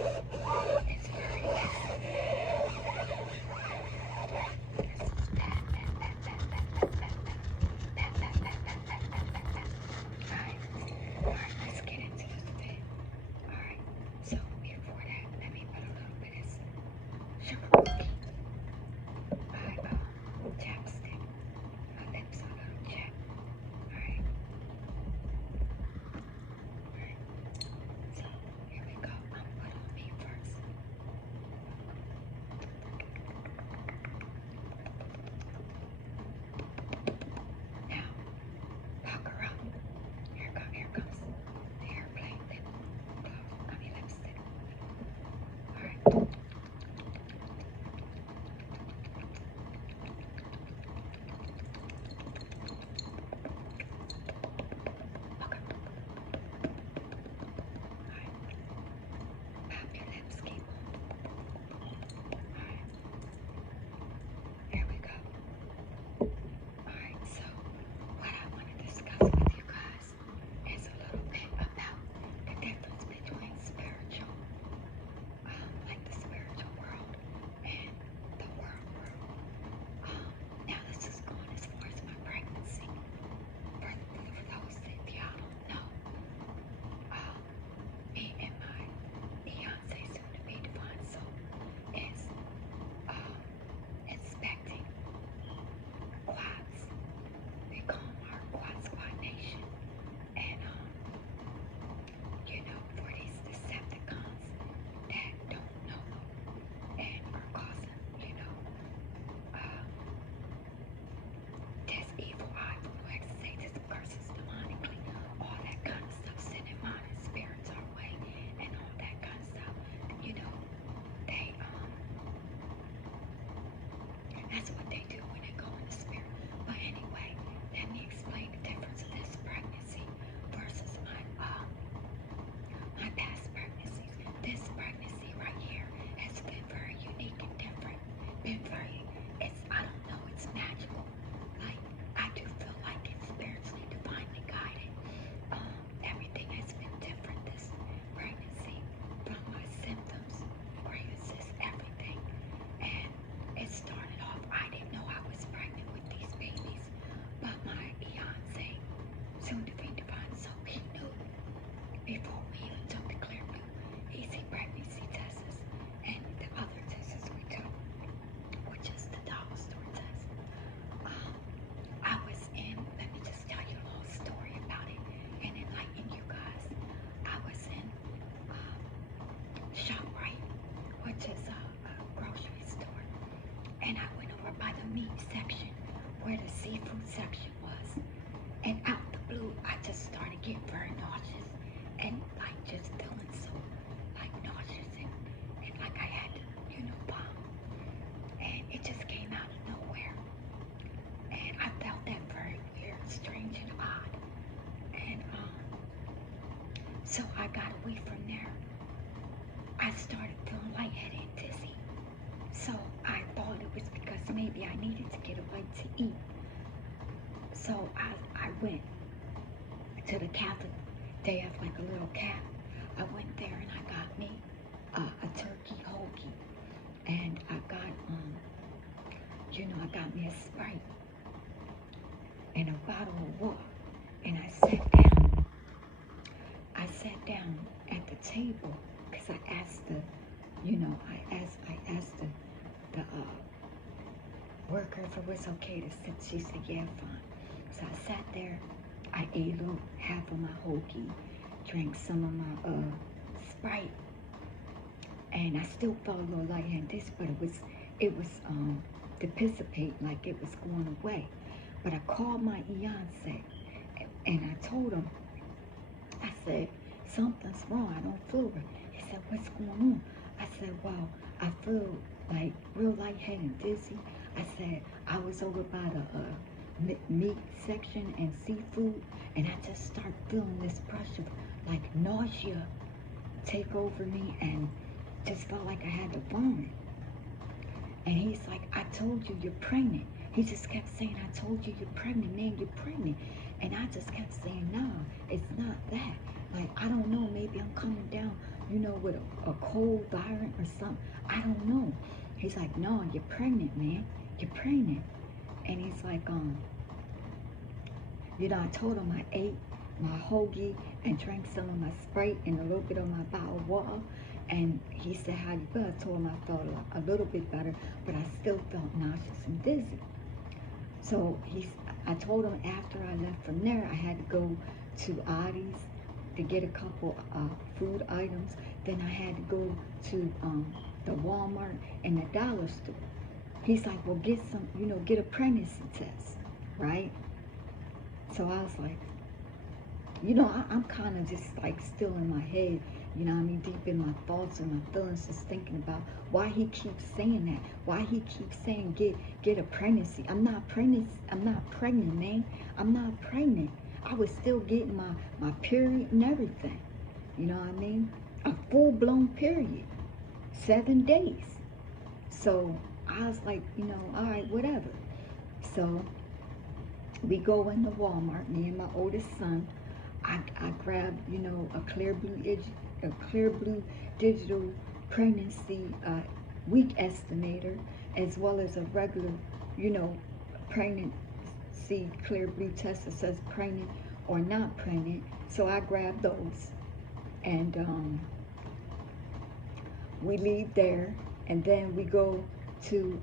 It's very Alright, let's get into this bit. Alright, so before that, let me put a little bit of sugar cookie. Chapstick. My lips are a little chapped. Alright, alright. So here we go. I'm gonna put on me first. Now, pucker up. Here comes the airplane lip gloss. I mean lipstick. Alright. Pucker. Alright. Pop your lips, keep on. Alright. Here we go. Alright, so what I want to discuss with you guys is a little bit about the difference between spiritual, like the spiritual world and the world. Now this is going as far as my pregnancy. For those that y'all don't know, me and my fiance, soon to be divine soul, is inspecting quads. They call them our quad squad nation. And for these Decepticons that don't know and are causing, this evil eye, like to say this curses demonically, all that kind of stuff, sending modern spirits our way and all that kind of stuff. They that's what they do when they go in the spirit. But anyway, let me explain the difference of this pregnancy versus my past pregnancies. This pregnancy right here has been very unique and different. I don't know, it's magical. Like, I do feel like it's spiritually, divinely guided. Everything has been different this pregnancy, from my symptoms, grievances, everything. And it started off, I didn't know I was pregnant with these babies, but my fiance, soon to be divine soul, he knew before we even took the clear blue easy pregnancy tests and the other tests we took, which is the dog store test. I was let me just tell you a little story about it and enlighten you guys. I was in ShopRite, which is a grocery store, and I went over by the meat section where the seafood section was, and out the blue I just started getting very nauseous and like just feeling so like nauseous and like I had to vomit, and it just came out of nowhere, and I felt that very weird, strange and odd, and so I got away from there. I started feeling lightheaded and dizzy. So I thought it was because maybe I needed to get a bite to eat. So I went to the Catholic. They have like a little cap. I went there and I got me a turkey hoagie. And I got, I got me a Sprite and a bottle of water. And I sat down. I sat down at the table because I asked I asked the worker if it was okay to sit. She said, yeah, fine. So I sat there. I ate a little, half of my hoagie, drank some of my Sprite, and I still felt a little lightheaded, but it was dissipating, like it was going away. But I called my fiance and I told him, I said, something's wrong, I don't feel right. He said, what's going on? I said, well, I feel like real lightheaded and dizzy. I said, I was over by the meat section and seafood, and I just start feeling this brush of like nausea take over me, and just felt like I had to vomit. And he's like, I told you you're pregnant. He just kept saying, I told you you're pregnant, man, you're pregnant. And I just kept saying, no, it's not that. Like, I don't know, maybe I'm coming down, with a cold iron or something. I don't know. He's like, no, you're pregnant, man. You're pregnant. And he's like, I told him I ate my hoagie and drank some of my Sprite and a little bit of my bottled water. And he said, how you feel? I told him I felt a little bit better, but I still felt nauseous and dizzy. So I told him after I left from there, I had to go to Audie's to get a couple food items. Then I had to go to the Walmart and the dollar store. He's like, well, get a pregnancy test, right? So I was like, I'm kind of just like still in my head, deep in my thoughts and my feelings, just thinking about why he keeps saying that, why he keeps saying get a pregnancy. I'm not pregnant, man. I'm not pregnant. I was still getting my period and everything, you know what I mean? A full-blown period, 7 days. So I was like, all right, whatever. So we go into Walmart, me and my oldest son. I grabbed, a clear blue digital pregnancy week estimator, as well as a regular, pregnancy clear blue test that says pregnant or not pregnant. So I grabbed those, and we leave there, and then we go to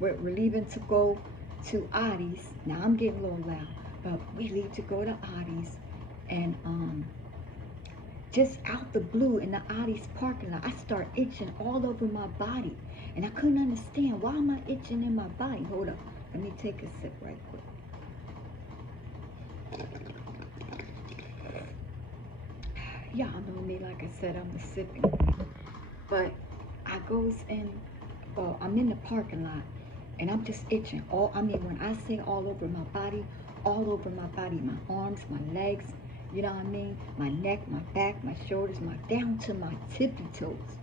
we're leaving to go to Audie's. Now I'm getting a little loud, but we leave to go to Audie's, and just out the blue in the Audie's parking lot, I start itching all over my body, and I couldn't understand, why am I itching in my body? Hold up, let me take a sip right quick. Y'all know me, like I said, I'm a sipping queen. But I goes in, I'm in the parking lot, and I'm just itching. When I say all over my body, my arms, my legs, you know what I mean? My neck, my back, my shoulders, down to my tippy toes.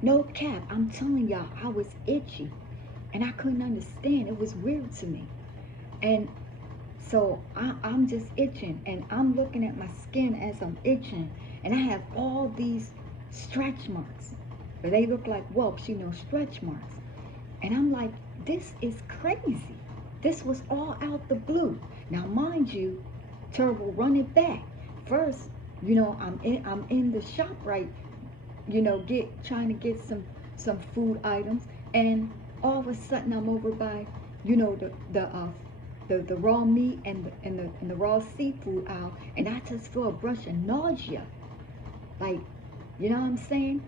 No cap, I'm telling y'all, I was itchy, and I couldn't understand. It was weird to me. And so I'm just itching, and I'm looking at my skin as I'm itching, and I have all these stretch marks, but they look like whelps, stretch marks. And I'm like, this is crazy. This was all out the blue. Now, mind you, Turbo, run it back. First, I'm in the shop, right? Trying to get some food items, and all of a sudden I'm over by, the raw meat and the raw seafood aisle, and I just feel a brush of nausea, like, you know what I'm saying?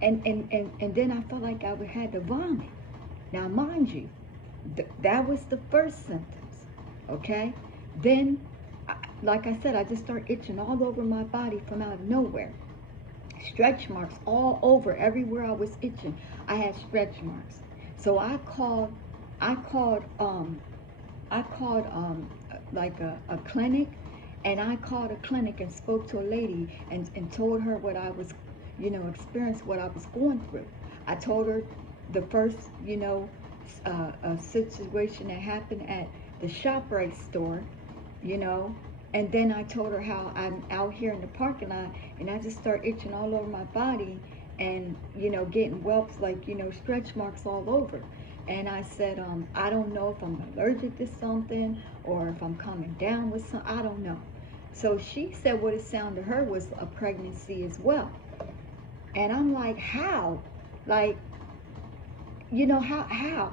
And then I felt like I had to vomit. Now, mind you, that was the first symptoms, okay? Then, like I said, I just started itching all over my body from out of nowhere. Stretch marks all over, everywhere I was itching, I had stretch marks. So I called like a clinic, and I called a clinic and spoke to a lady and told her what I was, experienced, what I was going through. I told her the first, a situation that happened at the ShopRite store, and then I told her how I'm out here in the parking lot, and I just start itching all over my body, and, getting whelps, like, stretch marks all over. And I said, I don't know if I'm allergic to something, or if I'm coming down with something, I don't know. So she said what it sounded to her was a pregnancy as well. And I'm like, how? Like, how?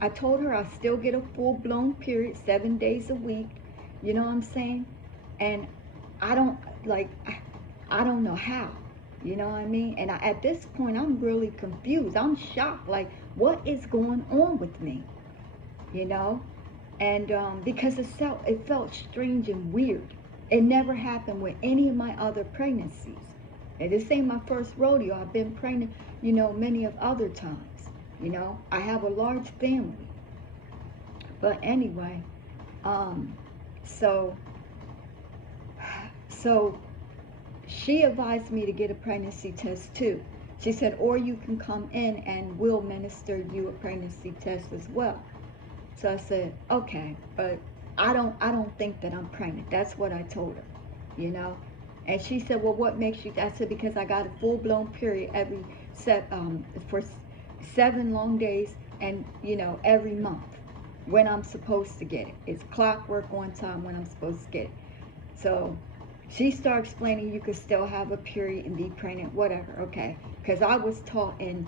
I told her I still get a full-blown period 7 days a week. You know what I'm saying? And I don't know how. You know what I mean? And at this point, I'm really confused. I'm shocked. Like, what is going on with me? And because it felt strange and weird. It never happened with any of my other pregnancies. And this ain't my first rodeo. I've been pregnant, many of other times. I have a large family. But anyway, so she advised me to get a pregnancy test too. She said, or you can come in and we'll administer you a pregnancy test as well. So I said, okay, but I don't think that I'm pregnant. That's what I told her, And she said, well, what makes you? I said, because I got a full-blown period every for 7 long days, and every month when I'm supposed to get it. It's clockwork on time when I'm supposed to get it. So she started explaining you could still have a period and be pregnant, whatever, okay. Because I was taught in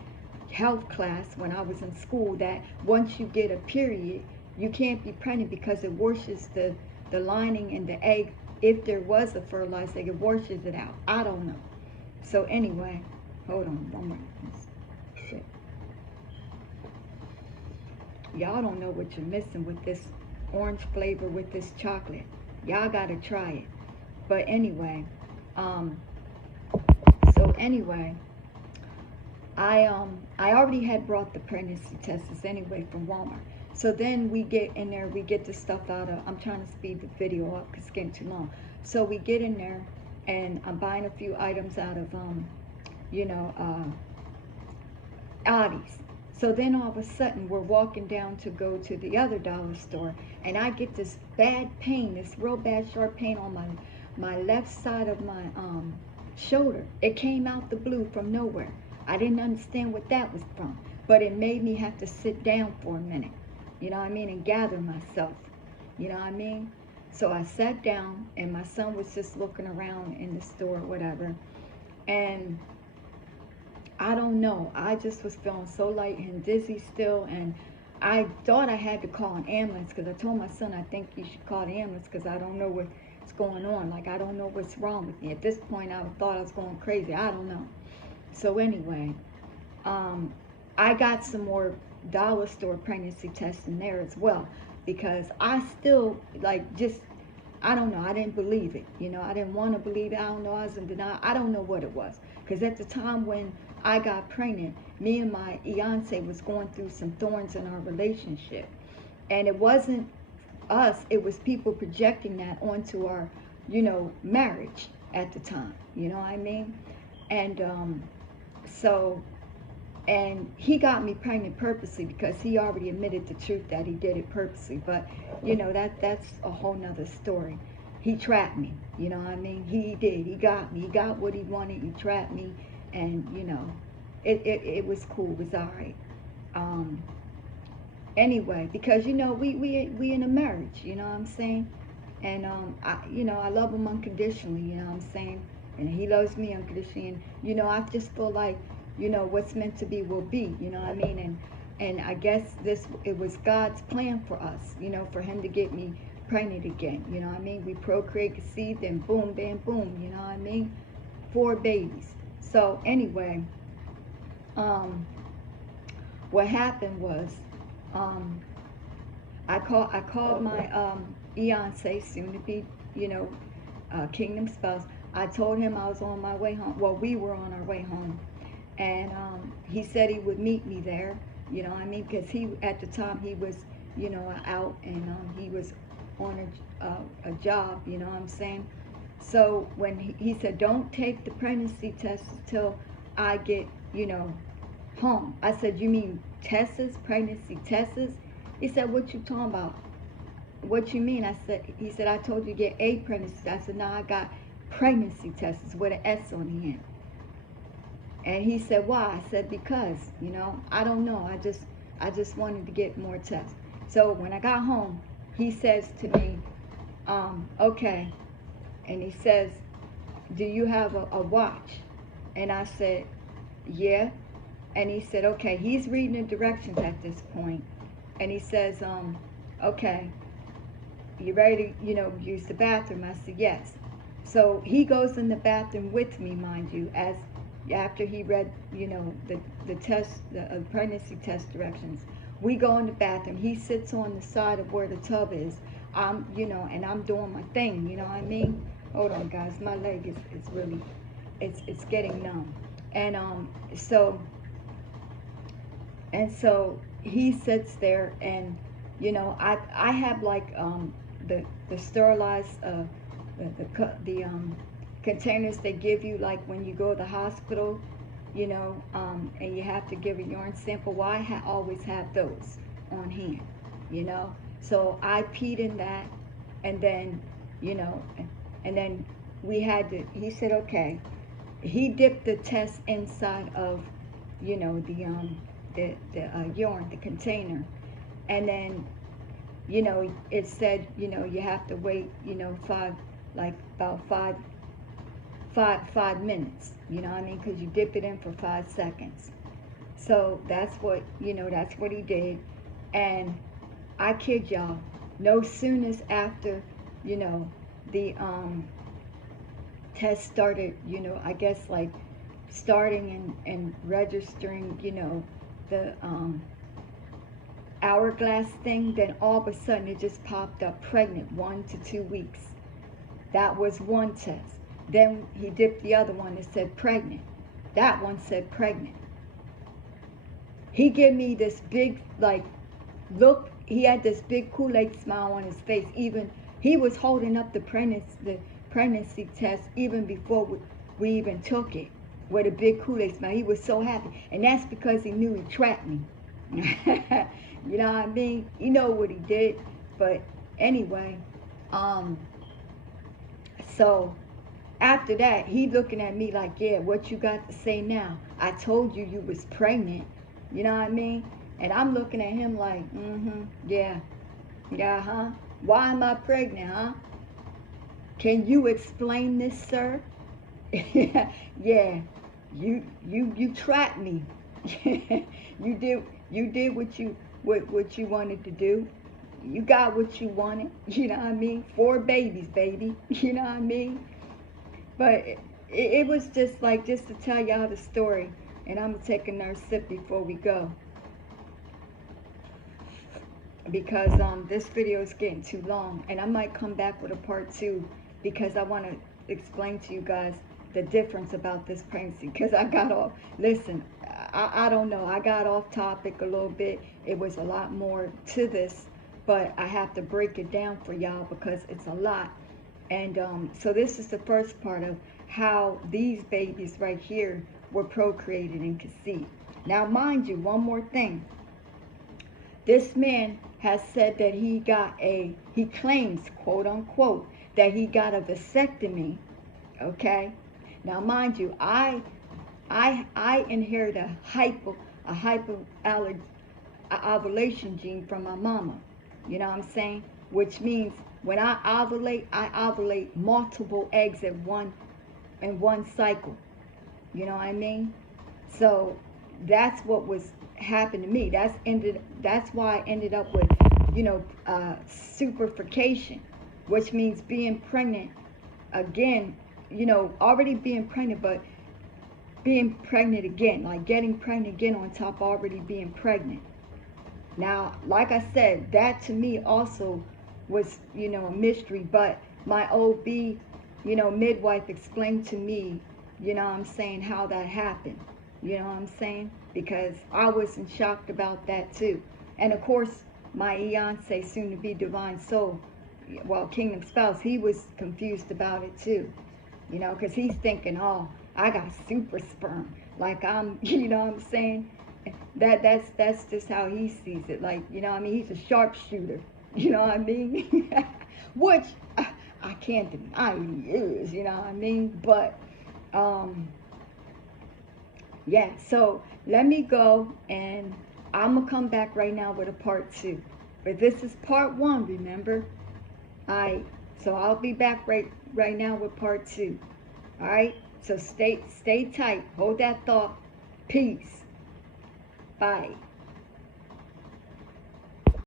health class when I was in school that once you get a period, you can't be pregnant because it washes the lining in the egg. If there was a fertilized egg, it washes it out. I don't know. So anyway, hold on one more. Shit. Y'all don't know what you're missing with this orange flavor with this chocolate. Y'all gotta try it. But anyway, um, so anyway, I already had brought the pregnancy tests anyway from Walmart. So then we get in there, we get the stuff out of. I'm trying to speed the video up because it's getting too long. So we get in there, and I'm buying a few items out of you know, Addie's. So then all of a sudden we're walking down to go to the other dollar store, and I get this bad pain, this real bad sharp pain on my left side of my shoulder. It came out the blue from nowhere. I didn't understand what that was from, but it made me have to sit down for a minute, you know what I mean, and gather myself, you know what I mean. So I sat down, and my son was just looking around in the store, whatever, and I don't know. I just was feeling so light and dizzy still, and I thought I had to call an ambulance because I told my son, I think you should call the ambulance because I don't know what's going on. Like, I don't know what's wrong with me. At this point, I thought I was going crazy. I don't know. So anyway, um, I got some more dollar store pregnancy tests in there as well because I still, like, just, I don't know. I didn't believe it. I didn't want to believe it. I don't know. I was in denial. I don't know what it was. Because at the time when I got pregnant, me and my fiance was going through some thorns in our relationship. And it wasn't us. It was people projecting that onto our, marriage at the time. You know what I mean? And so and he got me pregnant purposely because he already admitted the truth that he did it purposely. But that's a whole nother story. He trapped me, you know what I mean. He did. He got me. He got what he wanted. He trapped me. And it was cool. It was all right. um anyway, because we in a marriage, you know what I'm saying. And I love him unconditionally, you know what I'm saying. And he loves me unconditionally. And I just feel like what's meant to be will be, you know what I mean. And I guess it was God's plan for us, for him to get me pregnant again, you know what I mean. We procreate, conceived, then boom, bam, boom, you know what I mean. 4 babies. So anyway, um what happened was, um I called my fiance, soon to be, kingdom spouse. I told him I was on my way home. Well, we were on our way home, and he said he would meet me there. You know what I mean? Because he, at the time, he was, out, and he was on a job. You know what I'm saying? So when he said, "Don't take the pregnancy test until I get, home." I said, "You mean tests, pregnancy tests?" He said, "What you talking about? What you mean?" He said, "I told you to get a pregnancy." I said, "No, I got pregnancy tests with an S on the end." And he said, "Why?" I said, "Because, I don't know. I just wanted to get more tests." So when I got home, he says to me, "Okay." And he says, "Do you have a watch?" And I said, "Yeah." And he said, "Okay." He's reading the directions at this point. And he says, "Okay, you ready to, use the bathroom?" I said, "Yes." So he goes in the bathroom with me, mind you, as after he read, the test, the pregnancy test directions. We go in the bathroom. He sits on the side of where the tub is. And I'm doing my thing. You know what I mean? Hold on, guys. My leg is really, it's getting numb. And so he sits there, and I have like the sterilized the containers they give you, like when you go to the hospital, and you have to give a urine sample. Well, I always have those on hand, so I peed in that, and then you know and then we had to, he said, okay, he dipped the test inside of, the urine, the container. And then, it said, you have to wait, about 5 minutes, you know what I mean? Because you dip it in for 5 seconds. So that's what he did. And I kid y'all, no sooner as after, the test started, I guess like starting and registering, the hourglass thing, then all of a sudden it just popped up pregnant 1 to 2 weeks. That was one test. Then he dipped the other one that said pregnant. That one said pregnant. He gave me this big, like, look. He had this big Kool-Aid smile on his face. Even he was holding up the pregnancy test even before we even took it, with a big Kool-Aid smile. He was so happy, and that's because he knew he trapped me. You know what I mean? You know what he did. But anyway, so after that, he looking at me like, yeah, what you got to say now? I told you was pregnant. You know what I mean? And I'm looking at him like, yeah, huh? Why am I pregnant, huh? Can you explain this, sir? Yeah, you trapped me. You did what you wanted to do. You got what you wanted. You know what I mean? 4 babies, baby. You know what I mean? But it was just to tell y'all the story. And I'm gonna take another sip before we go, because this video is getting too long, and I might come back with a part 2, because I want to explain to you guys the difference about this pregnancy. Because I got off, listen, I don't know, I got off topic a little bit. It was a lot more to this, but I have to break it down for y'all because it's a lot. And so this is the first part of how these babies right here were procreated and conceived. Now mind you, one more thing. This man has said that he claims, quote unquote, that he got a vasectomy. Okay? Now mind you, I inherit a ovulation gene from my mama. You know what I'm saying? Which means when I ovulate multiple eggs in one cycle. You know what I mean? So that's what was happened to me. That's why I ended up with, superfication, which means being pregnant again. Already being pregnant, but being pregnant again, like getting pregnant again on top of already being pregnant. Now, like I said, that to me also was, a mystery. But my OB, midwife explained to me, what I'm saying, how that happened. You know what I'm saying? Because I wasn't shocked about that too. And of course, my fiance, soon to be divine soul, well, kingdom spouse, he was confused about it too. Because he's thinking, oh, I got super sperm. Like I'm, you know what I'm saying? That's just how he sees it. Like, he's a sharpshooter. You know what I mean? Which I can't deny he is, you know what I mean? But yeah, so let me go, and I'm gonna come back right now with a part 2. But this is part 1, remember? Alright, so I'll be back right now with part 2. Alright, so stay tight, hold that thought. Peace. Bye.